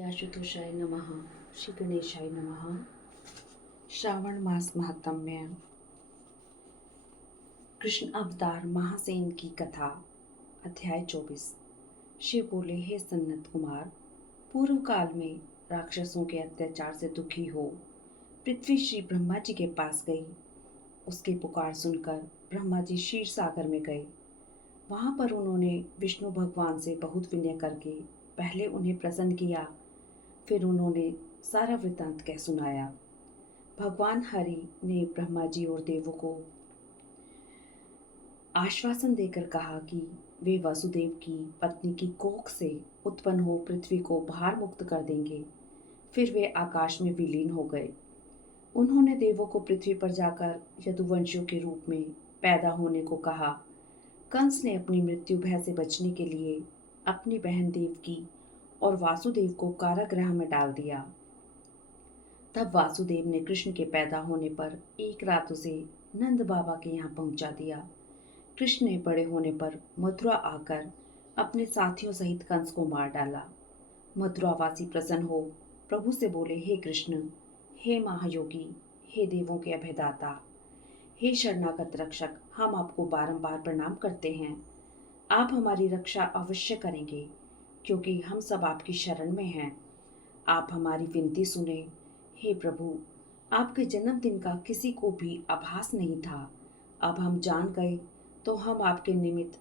आशुतोषाय नमः। श्री गणेशाय नमः। श्रावण मास महात्म्य। कृष्ण अवतार महासेन की कथा। अध्याय 24। शिव बोले, हे सन्नत कुमार, पूर्व काल में राक्षसों के अत्याचार से दुखी हो पृथ्वी श्री ब्रह्मा जी के पास गई। उसकी पुकार सुनकर ब्रह्मा जी क्षीर सागर में गए। वहां पर उन्होंने विष्णु भगवान से बहुत विनय करके पहले उन्हें प्रसन्न किया। फिर उन्होंने सारा वृत्तांत कह सुनाया। भगवान हरि ने ब्रह्मा जी और देवों को आश्वासन देकर कहा कि वे वसुदेव की पत्नी की कोख से उत्पन्न हो पृथ्वी को भार मुक्त कर देंगे। फिर वे आकाश में विलीन हो गए। उन्होंने देवों को पृथ्वी पर जाकर यदुवंशियों के रूप में पैदा होने को कहा। कंस ने अपनी मृत्यु भय से बचने के लिए अपनी बहन देवकी और वासुदेव को कारागृह में डाल दिया। तब वासुदेव ने कृष्ण के पैदा होने पर एक रात उसे नंद बाबा के यहाँ पहुंचा दिया। कृष्ण ने बड़े होने पर मथुरा आकर अपने साथियों सहित कंस को मार डाला। मथुरावासी प्रसन्न हो प्रभु से बोले, हे कृष्ण, हे महायोगी, हे देवों के अभयदाता, हे शरणागत रक्षक, हम आपको बारंबार प्रणाम करते हैं। आप हमारी रक्षा अवश्य करेंगे, क्योंकि हम सब आपकी शरण में हैं। आप हमारी विनती सुने। हे प्रभु, आपके जन्मदिन का किसी को भी आभास नहीं था। अब हम जान गए तो हम आपके निमित्त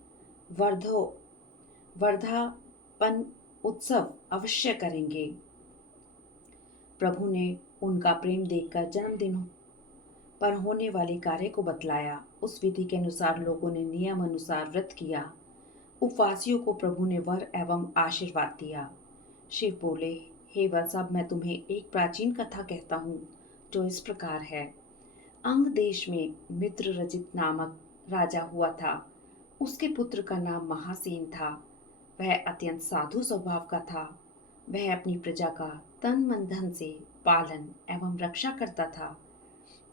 वर्धापन उत्सव अवश्य करेंगे। प्रभु ने उनका प्रेम देखकर जन्मदिन पर होने वाले कार्य को बतलाया। उस विधि के अनुसार लोगों ने नियम अनुसार व्रत किया। उपवासियों को प्रभु ने वर एवं आशीर्वाद दिया। शिव बोले, हे वत्स, अब मैं तुम्हें एक प्राचीन कथा कहता हूँ जो इस प्रकार है। अंग देश में मित्र रजित नामक राजा हुआ था। उसके पुत्र का नाम महासेन था। वह अत्यंत साधु स्वभाव का था। वह अपनी प्रजा का तन मन धन से पालन एवं रक्षा करता था।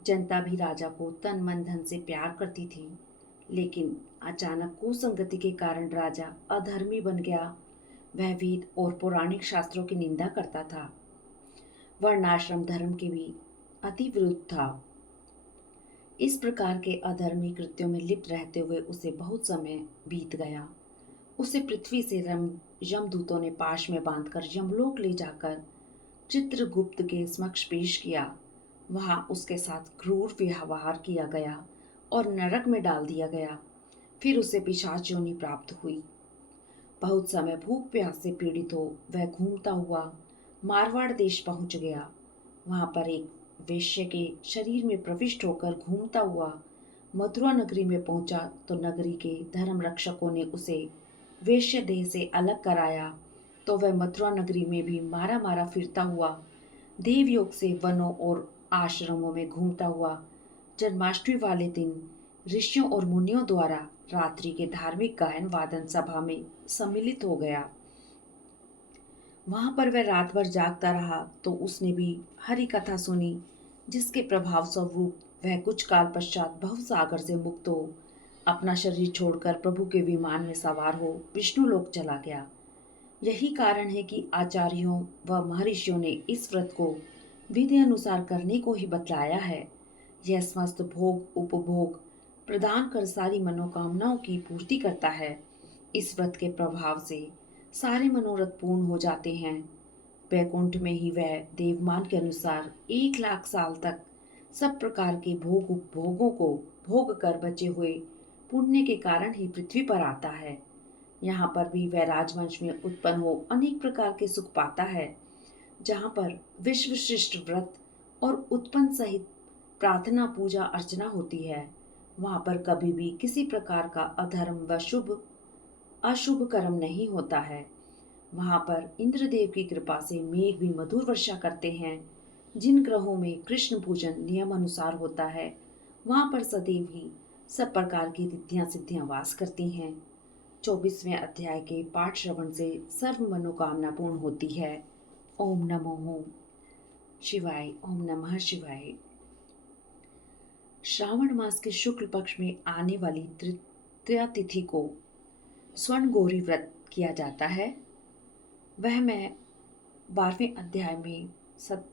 जनता भी राजा को तन मन धन से प्यार करती थी। लेकिन अचानक कुसंगति के कारण राजा अधर्मी बन गया। वह वेद और पौराणिक शास्त्रों की निंदा करता था। वर्णाश्रम धर्म के भी अति विरुद्ध था। इस प्रकार के अधर्मी कृत्यों में लिप्त रहते हुए उसे बहुत समय बीत गया। उसे पृथ्वी से यमदूतों ने पाश में बांधकर यमलोक ले जाकर चित्रगुप्त के समक्ष पेश किया। वहां उसके साथ क्रूर व्यवहार किया गया और नरक में डाल दिया गया। फिर उसे पिशाच योनि प्राप्त हुई। बहुत समय भूख प्यास से पीड़ित हो वह घूमता हुआ मारवाड़ देश पहुंच गया। वहां पर एक वेश्या के शरीर में प्रविष्ट होकर घूमता हुआ मथुरा नगरी में पहुंचा तो नगरी के धर्म रक्षकों ने उसे वेश्या देह से अलग कराया। तो वह मथुरा नगरी में भी मारा मारा फिरता हुआ देवयोग से वनों और आश्रमों में घूमता हुआ जन्माष्टमी वाले दिन ऋषियों और मुनियों द्वारा रात्रि के धार्मिक गायन वादन सभा में सम्मिलित हो गया। वहां पर वह रात भर जागता रहा तो उसने भी हरि कथा सुनी, जिसके प्रभाव स्वरूप वह कुछ काल पश्चात भवसागर से मुक्त हो अपना शरीर छोड़कर प्रभु के विमान में सवार हो विष्णु लोक चला गया। यही कारण है कि आचार्यों व महर्षियों ने इस व्रत को विधि अनुसार करने को ही बतलाया है। यह समस्त भोग उपभोग प्रदान कर सारी मनोकामनाओं की पूर्ति करता है। इस व्रत के प्रभाव से सारे मनोरथ पूर्ण हो जाते हैं। वैकुंठ में ही वह देवमान के अनुसार 1,00,000 साल तक सब प्रकार के भोग उपभोगों को भोग कर बचे हुए पुण्य के कारण ही पृथ्वी पर आता है। यहाँ पर भी वह राजवंश में उत्पन्न हो अनेक प्रकार के सुख पाता है। जहाँ पर विश्वश्रेष्ठ व्रत और उत्पन्न सहित प्रार्थना पूजा अर्चना होती है, वहाँ पर कभी भी किसी प्रकार का अधर्म व अशुभ कर्म नहीं होता है। वहां पर इंद्रदेव की कृपा से मेघ भी मधुर वर्षा करते हैं। जिन ग्रहों में कृष्ण पूजन नियम अनुसार होता है, वहां पर सदैव ही सब प्रकार की रिद्धियां सिद्धियां वास करती हैं। 24वें अध्याय के पाठ श्रवण से सर्व मनोकामना पूर्ण होती है। ओम नमो शिवाय। ओम नमः शिवाय। श्रावण मास के शुक्ल पक्ष में आने वाली तृतीया तिथि को स्वर्ण गौरी व्रत किया जाता है। वह मैं 12वें अध्याय में सब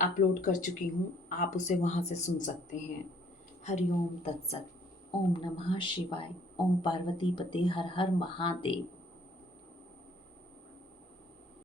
अपलोड कर चुकी हूँ, आप उसे वहाँ से सुन सकते हैं। हरिओम तत्सत। ओम नमः शिवाय। ओम पार्वती पते हर हर महादेव।